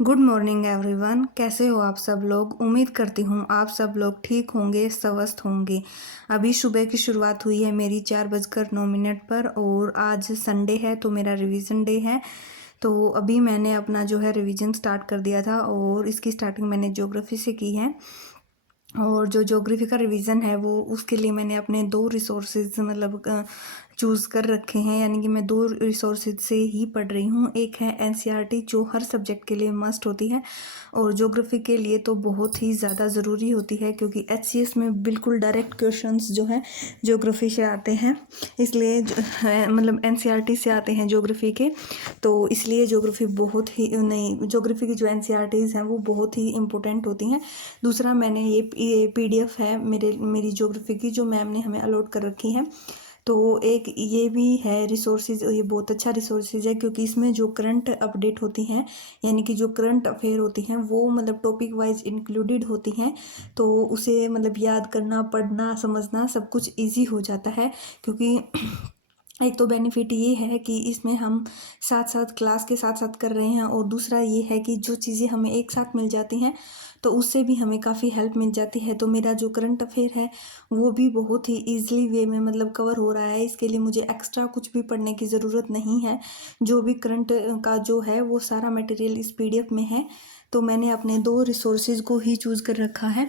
Good morning everyone. कैसे हो आप सब लोग? उम्मीद करती हूँ आप सब लोग ठीक होंगे, स्वस्थ होंगे। अभी सुबह की शुरुआत हुई है मेरी 4:09 पर और आज संडे है तो मेरा रिवीजन डे है। तो अभी मैंने अपना जो है रिवीजन स्टार्ट कर दिया था और इसकी स्टार्टिंग मैंने ज्योग्राफी से की है। और जो ज्योग्राफी का रिवीजन है वो उसके लिए मैंने अपने दो रिसोर्सेज मतलब चूज़ कर रखे हैं, यानी कि मैं दो रिसोर्सेज से ही पढ़ रही हूँ। एक है एनसीईआरटी जो हर सब्जेक्ट के लिए मस्ट होती है और ज्योग्राफी के लिए तो बहुत ही ज़्यादा ज़रूरी होती है क्योंकि एचसीएस में बिल्कुल डायरेक्ट क्वेश्चंस जो हैं ज्योग्राफी से आते हैं। इसलिए मतलब एनसीईआरटी से आते हैं ज्योग्राफी के, तो इसलिए ज्योग्राफी बहुत ही नहीं, ज्योग्राफी की जो एनसीईआरटीज़ हैं वो बहुत ही इंपॉर्टेंट होती हैं। दूसरा मैंने ये पीडीएफ है मेरी ज्योग्राफी की जो मैम ने हमें अलॉट कर रखी है। तो एक ये भी है रिसोर्सेज, ये बहुत अच्छा रिसोर्सेज है क्योंकि इसमें जो करंट अपडेट होती हैं, यानी कि जो करंट अफेयर होती हैं वो मतलब टॉपिक वाइज इंक्लूडेड होती हैं। तो उसे मतलब याद करना, पढ़ना, समझना सब कुछ इजी हो जाता है क्योंकि एक तो बेनिफिट ये है कि इसमें हम साथ साथ क्लास के साथ साथ कर रहे हैं और दूसरा ये है कि जो चीज़ें हमें एक साथ मिल जाती हैं तो उससे भी हमें काफ़ी हेल्प मिल जाती है। तो मेरा जो करंट अफेयर है वो भी बहुत ही ईजिली वे में मतलब कवर हो रहा है। इसके लिए मुझे एक्स्ट्रा कुछ भी पढ़ने की ज़रूरत नहीं है। जो भी करंट का जो है वो सारा मटेरियल इस पीडीएफ में है। तो मैंने अपने दो रिसोर्सेज को ही चूज़ कर रखा है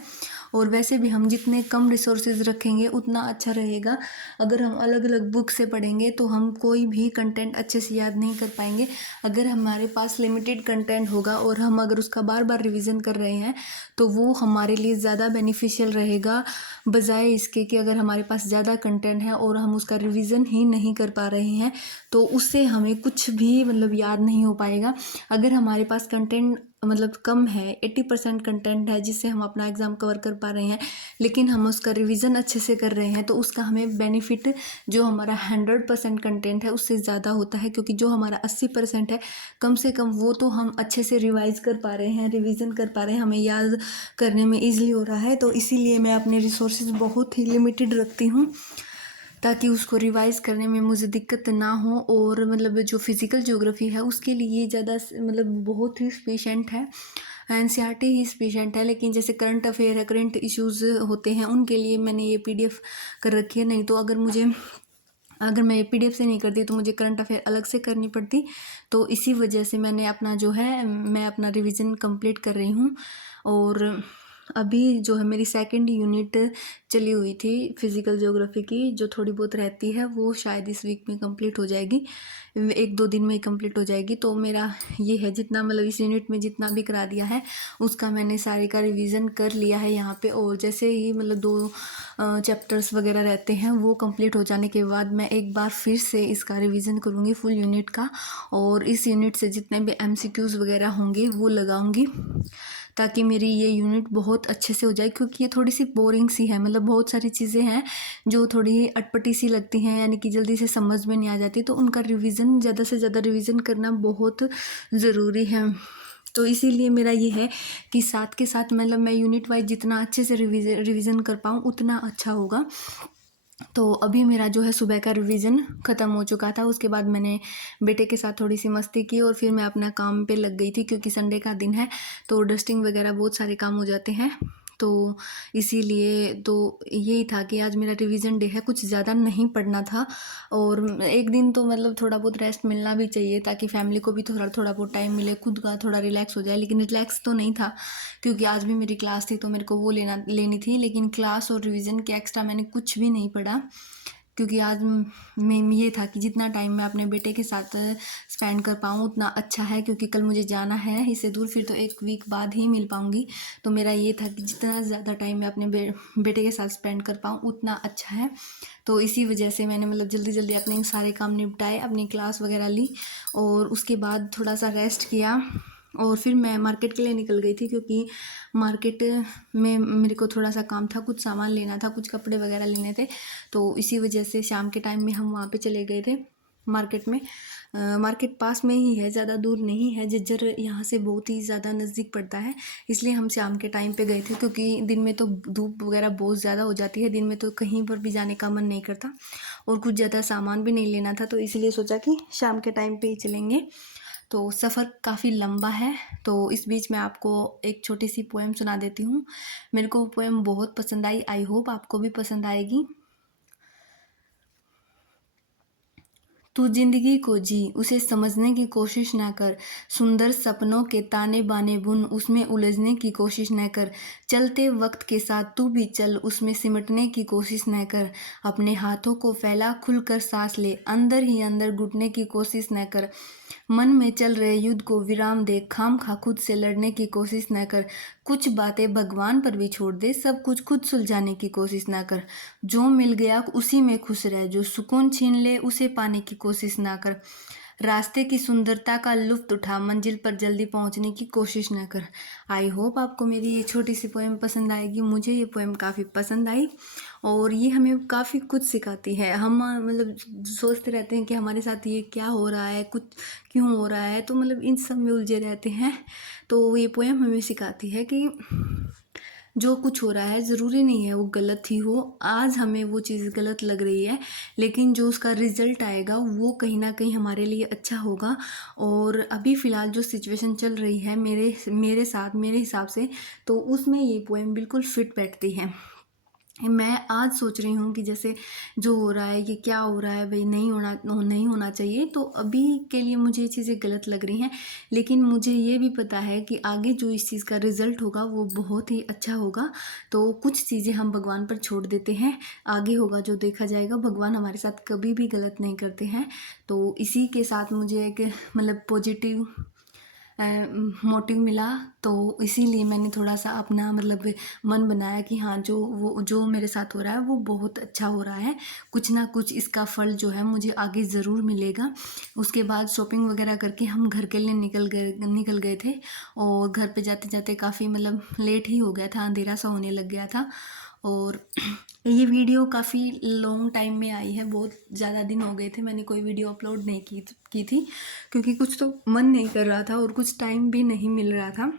और वैसे भी हम जितने कम रिसोर्सेज रखेंगे उतना अच्छा रहेगा। अगर हम अलग अलग बुक से पढ़ेंगे तो हम कोई भी कंटेंट अच्छे से याद नहीं कर पाएंगे। अगर हमारे पास लिमिटेड कंटेंट होगा और हम अगर उसका बार बार रिवीजन कर रहे हैं तो वो हमारे लिए ज़्यादा बेनिफिशियल रहेगा, बजाय इसके कि अगर हमारे पास ज़्यादा कंटेंट है और हम उसका रिवीजन ही नहीं कर पा रहे हैं तो उससे हमें कुछ भी मतलब याद नहीं हो पाएगा। अगर हमारे पास कंटेंट मतलब कम है, 80% कंटेंट है जिससे हम अपना एग्ज़ाम कवर कर पा रहे हैं, लेकिन हम उसका रिवीजन अच्छे से कर रहे हैं तो उसका हमें बेनिफिट जो हमारा 100% कंटेंट है उससे ज़्यादा होता है क्योंकि जो हमारा 80% है कम से कम वो तो हम अच्छे से रिवाइज कर पा रहे हैं, रिवीजन कर पा रहे हैं, हमें याद करने में ईजिली हो रहा है। तो इसीलिए मैं अपने रिसोर्सेज बहुत ही लिमिटेड रखती हूँ ताकि उसको रिवाइज करने में मुझे दिक्कत ना हो। और मतलब जो फिज़िकल ज्योग्राफी है उसके लिए ज़्यादा मतलब बहुत ही स्पेशेंट है, एनसीईआरटी ही स्पेशेंट है। लेकिन जैसे करंट अफेयर है, करंट इश्यूज़ होते हैं, उनके लिए मैंने ये पीडीएफ कर रखी है। नहीं तो अगर मैं ये पीडीएफ से नहीं करती तो मुझे करंट अफेयर अलग से करनी पड़ती। तो इसी वजह से मैंने अपना जो है मैं अपना रिवीजन कंप्लीट कर रही हूँ। और अभी जो है मेरी सेकंड यूनिट चली हुई थी फिज़िकल ज्योग्राफी की, जो थोड़ी बहुत रहती है वो शायद इस वीक में कंप्लीट हो जाएगी, 1-2 दिन में ही कंप्लीट हो जाएगी। तो मेरा ये है जितना मतलब इस यूनिट में जितना भी करा दिया है उसका मैंने सारे का रिवीजन कर लिया है यहाँ पे। और जैसे ही मतलब 2 चैप्टर्स वगैरह रहते हैं वो कंप्लीट हो जाने के बाद मैं एक बार फिर से इसका रिवीजन करूँगी फुल यूनिट का और इस यूनिट से जितने भी एमसीक्यूज़ वगैरह होंगे वो लगाऊंगी ताकि मेरी ये यूनिट बहुत अच्छे से हो जाए। क्योंकि ये थोड़ी सी बोरिंग सी है, मतलब बहुत सारी चीज़ें हैं जो थोड़ी अटपटी सी लगती हैं, यानी कि जल्दी से समझ में नहीं आ जाती, तो उनका रिवीजन ज़्यादा से ज़्यादा रिवीजन करना बहुत ज़रूरी है। तो इसीलिए मेरा ये है कि साथ के साथ मतलब मैं यूनिट वाइज जितना अच्छे से रिवीजन कर पाऊँ उतना अच्छा होगा। तो अभी मेरा जो है सुबह का रिवीजन ख़त्म हो चुका था। उसके बाद मैंने बेटे के साथ थोड़ी सी मस्ती की और फिर मैं अपना काम पे लग गई थी क्योंकि संडे का दिन है तो डस्टिंग वगैरह बहुत सारे काम हो जाते हैं। तो इसीलिए तो यही था कि आज मेरा रिवीजन डे है, कुछ ज़्यादा नहीं पढ़ना था। और एक दिन तो मतलब थोड़ा बहुत रेस्ट मिलना भी चाहिए ताकि फैमिली को भी थोड़ा थोड़ा बहुत टाइम मिले, खुद का थोड़ा रिलैक्स हो जाए। लेकिन रिलैक्स तो नहीं था क्योंकि आज भी मेरी क्लास थी तो मेरे को वो लेनी थी। लेकिन क्लास और रिवीजन के एक्स्ट्रा मैंने कुछ भी नहीं पढ़ा क्योंकि आज में ये था कि जितना टाइम मैं अपने बेटे के साथ स्पेंड कर पाऊँ उतना अच्छा है, क्योंकि कल मुझे जाना है इससे दूर, फिर तो 1 वीक बाद ही मिल पाऊँगी। तो मेरा ये था कि जितना ज़्यादा टाइम मैं अपने बेटे के साथ स्पेंड कर पाऊँ उतना अच्छा है। तो इसी वजह से मैंने मतलब जल्दी जल्दी अपने सारे काम निपटाए, अपनी क्लास वगैरह ली और उसके बाद थोड़ा सा रेस्ट किया और फिर मैं मार्केट के लिए निकल गई थी क्योंकि मार्केट में मेरे को थोड़ा सा काम था, कुछ सामान लेना था, कुछ कपड़े वगैरह लेने थे। तो इसी वजह से शाम के टाइम में हम वहाँ पे चले गए थे मार्केट में। मार्केट पास में ही है, ज़्यादा दूर नहीं है, झज्जर यहाँ से बहुत ही ज़्यादा नज़दीक पड़ता है। इसलिए हम शाम के टाइम पे गए थे क्योंकि दिन में तो धूप वगैरह बहुत ज़्यादा हो जाती है, दिन में तो कहीं पर भी जाने का मन नहीं करता और कुछ ज़्यादा सामान भी नहीं लेना था, तो इसलिए सोचा कि शाम के टाइम पे ही चलेंगे। तो सफ़र काफ़ी लंबा है, तो इस बीच मैं आपको एक छोटी सी पोएम सुना देती हूँ। मेरे को वो पोएम बहुत पसंद आई, आई होप आपको भी पसंद आएगी। तू जिंदगी को जी, उसे समझने की कोशिश ना कर। सुंदर सपनों के ताने बाने बुन, उसमें उलझने की कोशिश न कर। चलते वक्त के साथ तू भी चल, उसमें सिमटने की कोशिश न कर। अपने हाथों को फैला, खुलकर सांस ले, अंदर ही अंदर घुटने की कोशिश न कर। मन में चल रहे युद्ध को विराम दे, खामखा खुद से लड़ने की कोशिश न कर। कुछ बातें भगवान पर भी छोड़ दे, सब कुछ खुद सुलझाने की कोशिश ना कर। जो मिल गया उसी में खुश रह, जो सुकून छीन ले उसे पाने की कोशिश ना कर। रास्ते की सुंदरता का लुत्फ उठा, मंजिल पर जल्दी पहुंचने की कोशिश ना कर। आई होप आपको मेरी ये छोटी सी पोएम पसंद आएगी। मुझे ये पोएम काफ़ी पसंद आई और ये हमें काफ़ी कुछ सिखाती है। हम मतलब सोचते रहते हैं कि हमारे साथ ये क्या हो रहा है, कुछ क्यों हो रहा है, तो मतलब इन सब में उलझे रहते हैं। तो ये पोएम हमें सिखाती है कि जो कुछ हो रहा है ज़रूरी नहीं है वो गलत ही हो। आज हमें वो चीज़ गलत लग रही है, लेकिन जो उसका रिज़ल्ट आएगा वो कहीं ना कहीं हमारे लिए अच्छा होगा। और अभी फ़िलहाल जो सिचुएशन चल रही है मेरे साथ, मेरे हिसाब से, तो उसमें ये पोएम बिल्कुल फिट बैठती है। मैं आज सोच रही हूँ कि जैसे जो हो रहा है, ये क्या हो रहा है भाई, नहीं होना चाहिए, तो अभी के लिए मुझे ये चीज़ें गलत लग रही हैं। लेकिन मुझे ये भी पता है कि आगे जो इस चीज़ का रिज़ल्ट होगा वो बहुत ही अच्छा होगा। तो कुछ चीज़ें हम भगवान पर छोड़ देते हैं, आगे होगा जो देखा जाएगा। भगवान हमारे साथ कभी भी गलत नहीं करते हैं। तो इसी के साथ मुझे एक मतलब पॉजिटिव मोटिव मिला, तो इसीलिए मैंने थोड़ा सा अपना मतलब मन बनाया कि हाँ, जो मेरे साथ हो रहा है वो बहुत अच्छा हो रहा है। कुछ ना कुछ इसका फल जो है मुझे आगे ज़रूर मिलेगा। उसके बाद शॉपिंग वगैरह करके हम घर के लिए निकल गए थे और घर पे जाते जाते काफ़ी मतलब लेट ही हो गया था, अंधेरा सा होने लग गया था। और ये वीडियो काफ़ी लॉन्ग टाइम में आई है, बहुत ज़्यादा दिन हो गए थे मैंने कोई वीडियो अपलोड नहीं की थी, क्योंकि कुछ तो मन नहीं कर रहा था और कुछ टाइम भी नहीं मिल रहा था।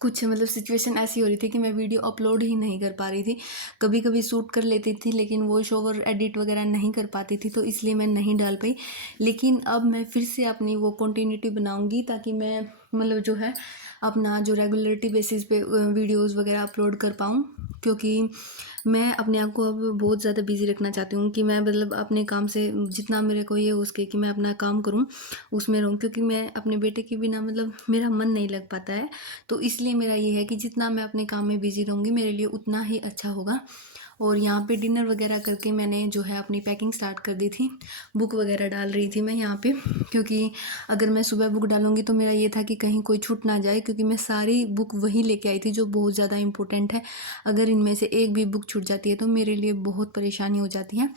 कुछ मतलब सिचुएशन ऐसी हो रही थी कि मैं वीडियो अपलोड ही नहीं कर पा रही थी। कभी कभी शूट कर लेती थी लेकिन वॉइस ओवर एडिट वगैरह नहीं कर पाती थी, तो इसलिए मैं नहीं डाल पाई। लेकिन अब मैं फिर से अपनी वो कंटिन्यूटी बनाऊंगी ताकि मैं मतलब जो है अपना जो रेगुलरिटी बेसिस पे वीडियोस वगैरह अपलोड कर पाऊँ। क्योंकि मैं अपने आप को अब बहुत ज़्यादा बिजी रखना चाहती हूँ कि मैं मतलब अपने काम से जितना मेरे को ये हो सके कि मैं अपना काम करूँ, उसमें रहूँ। क्योंकि मैं अपने बेटे के बिना मतलब मेरा मन नहीं लग पाता है। तो इसलिए मेरा ये है कि जितना मैं अपने काम में बिजी रहूँगी मेरे लिए उतना ही अच्छा होगा। और यहाँ पे डिनर वगैरह करके मैंने जो है अपनी पैकिंग स्टार्ट कर दी थी। बुक वगैरह डाल रही थी मैं यहाँ पे, क्योंकि अगर मैं सुबह बुक डालूँगी तो मेरा ये था कि कहीं कोई छूट ना जाए, क्योंकि मैं सारी बुक वही लेके आई थी जो बहुत ज़्यादा इंपॉर्टेंट है। अगर इनमें से एक भी बुक छूट जाती है तो मेरे लिए बहुत परेशानी हो जाती है।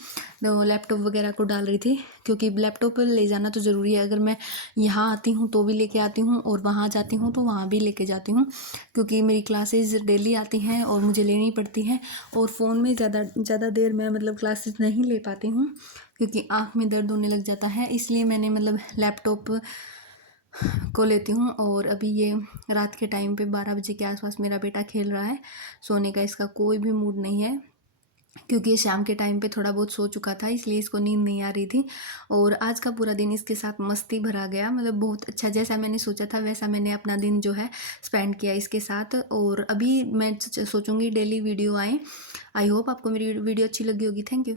तो लैपटॉप वगैरह को डाल रही थी, क्योंकि लैपटॉप पर ले जाना तो ज़रूरी है। अगर मैं यहाँ आती हूँ तो भी लेके आती हूँ और वहाँ जाती हूँ तो वहाँ भी लेके जाती हूँ, क्योंकि मेरी क्लासेस डेली आती हैं और मुझे लेनी पड़ती हैं। और फ़ोन में ज़्यादा देर मैं मतलब क्लासेस नहीं ले पाती हूँ, क्योंकि आँख में दर्द होने लग जाता है। इसलिए मैंने मतलब लैपटॉप को लेती हूँ। और अभी ये रात के टाइम पे 12 बजे के आसपास मेरा बेटा खेल रहा है। सोने का इसका कोई भी मूड नहीं है, क्योंकि ये शाम के टाइम पे थोड़ा बहुत सो चुका था, इसलिए इसको नींद नहीं आ रही थी। और आज का पूरा दिन इसके साथ मस्ती भरा गया, मतलब बहुत अच्छा, जैसा मैंने सोचा था वैसा मैंने अपना दिन जो है स्पेंड किया इसके साथ। और अभी मैं सोचूंगी डेली वीडियो आए। आई होप आपको मेरी वीडियो अच्छी लगी होगी। Thank you.